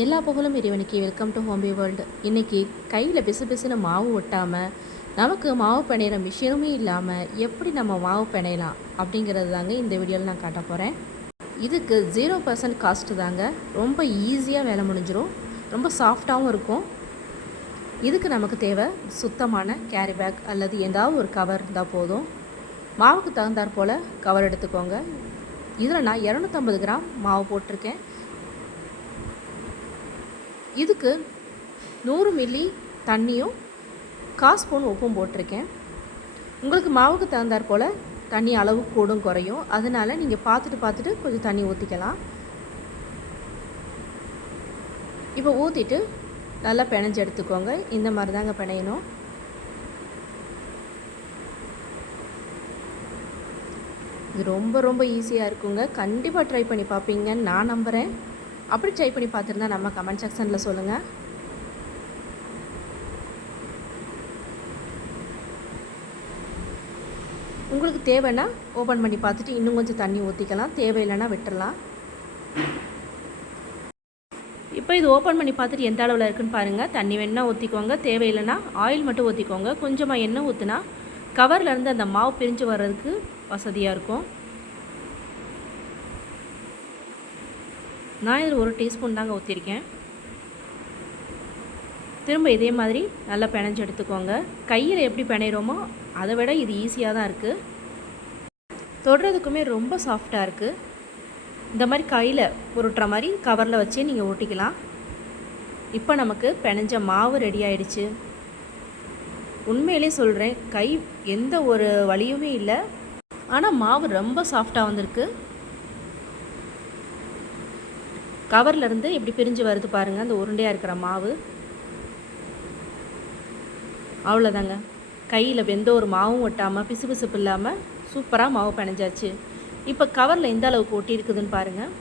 எல்லா புகழும் இறைவனுக்கு. வெல்கம் டு ஹோம்பி வேர்ல்டு இன்றைக்கி கையில் பிசு பிசுன்னு மாவு ஒட்டாமல் நமக்கு மாவு பிணையிற மிஷினுமே இல்லாமல் எப்படி நம்ம மாவு பிணையலாம் அப்படிங்கிறது தாங்க இந்த வீடியோவில் நான் காட்ட போகிறேன் இதுக்கு ஜீரோ பர்சன்ட் காஸ்ட்டு தாங்க. ரொம்ப ஈஸியாக வேலை முடிஞ்சிடும் ரொம்ப சாஃப்டாகவும் இருக்கும். இதுக்கு நமக்கு தேவை சுத்தமான கேரி பேக் அல்லது ஏதாவது ஒரு கவர் இருந்தால் போதும். மாவுக்கு தகுந்தாற் போல் கவர் எடுத்துக்கோங்க. இதில் நான் இரநூத்தம்பது கிராம் மாவு போட்டிருக்கேன். இதுக்கு நூறு மில்லி தண்ணியும் கால் ஸ்பூன் உப்பும் போட்டிருக்கேன். உங்களுக்கு மாவுக்கு தகுந்தாற் போல் தண்ணி அளவு கூடும் குறையும். அதனால் நீங்கள் பார்த்துட்டு பார்த்துட்டு கொஞ்சம் தண்ணி ஊற்றிக்கலாம் இப்போ ஊற்றிட்டு நல்லா பிணைஞ்சு எடுத்துக்கோங்க. இந்த மாதிரி தாங்க பிணையணும். இது ரொம்ப ரொம்ப ஈஸியாக இருக்குங்க. கண்டிப்பாக ட்ரை பண்ணி பார்ப்பீங்கன்னு நான் நம்புகிறேன் அப்படி ட்ரை பண்ணி பார்த்துருந்தா நம்ம கமெண்ட் செக்ஷனில் சொல்லுங்கள் உங்களுக்கு தேவைன்னா ஓப்பன் பண்ணி பார்த்துட்டு இன்னும் கொஞ்சம் தண்ணி ஊற்றிக்கலாம் தேவையில்லைன்னா விட்டுடலாம் இப்போ இது ஓப்பன் பண்ணி பார்த்துட்டு எந்த அளவில் இருக்குன்னு பாருங்கள் தண்ணி வேணால் ஊற்றிக்கோங்க தேவையில்லைன்னா ஆயில் மட்டும் ஊற்றிக்கோங்க கொஞ்சமாக எண்ணெய் ஊற்றினா கவர்லேருந்து அந்த மாவு பிரிஞ்சு வர்றதுக்கு வசதியாக இருக்கும். நான் இதில் ஒரு டீஸ்பூன் தாங்க ஊற்றிருக்கேன் திரும்ப இதே மாதிரி நல்லா பிணைஞ்சு எடுத்துக்கோங்க. கையில் எப்படி பிணையிறோமோ அதை விட இது ஈஸியாக தான் இருக்குது தொடுறதுக்குமே ரொம்ப சாஃப்டாக இருக்குது இந்த மாதிரி கையில் உருட்டுற மாதிரி கவரில் வச்சு நீங்கள் ஊட்டிக்கலாம். இப்போ நமக்கு பிணைஞ்ச மாவு ரெடி ஆயிடுச்சு. உண்மையிலே சொல்கிறேன் கை எந்த ஒரு வலியுமே இல்லை. ஆனால் மாவு ரொம்ப சாஃப்டாக வந்திருக்கு. கவர்லேருந்து இப்படி பிரிஞ்சு வருது பாருங்கள் அந்த உருண்டையாக இருக்கிற மாவு. அவ்வளோதாங்க கையில் எந்த ஒரு மாவும் ஒட்டாமல் பிசு பிசுப்பு இல்லாமல் சூப்பராக மாவு பிணைஞ்சாச்சு. இப்போ கவரில் எந்த அளவுக்கு ஒட்டி இருக்குதுன்னு பாருங்கள்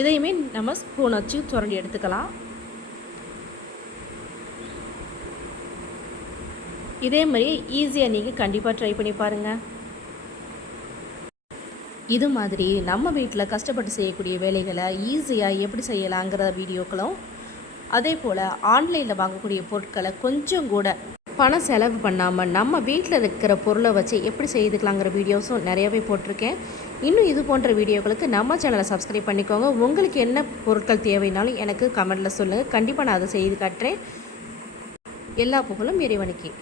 இதையுமே நம்ம ஸ்பூன் வச்சு சுரண்டி எடுத்துக்கலாம். இதே மாதிரி ஈஸியாக நீங்கள் கண்டிப்பாக ட்ரை பண்ணி பாருங்கள் இது மாதிரி நம்ம வீட்டில் கஷ்டப்பட்டு செய்யக்கூடிய வேலைகளை ஈஸியாக எப்படி செய்யலாங்கிற வீடியோக்களும் அதே போல் ஆன்லைனில் வாங்கக்கூடிய பொருட்களை கொஞ்சம் கூட பணம் செலவு பண்ணாமல் நம்ம வீட்டில் இருக்கிற பொருளை வச்சு எப்படி செய்துக்கலாங்கிற வீடியோஸும் நிறையவே போட்டிருக்கேன். இன்னும் இது போன்ற வீடியோக்களுக்கு நம்ம சேனலை சப்ஸ்கிரைப் பண்ணிக்கோங்க. உங்களுக்கு என்ன பொருட்கள் தேவைனாலும் எனக்கு கமெண்டில் சொல்லுங்கள் கண்டிப்பாக நான் அதை செய்து காட்டுறேன். எல்லா புகழும் இறைவனுக்கே.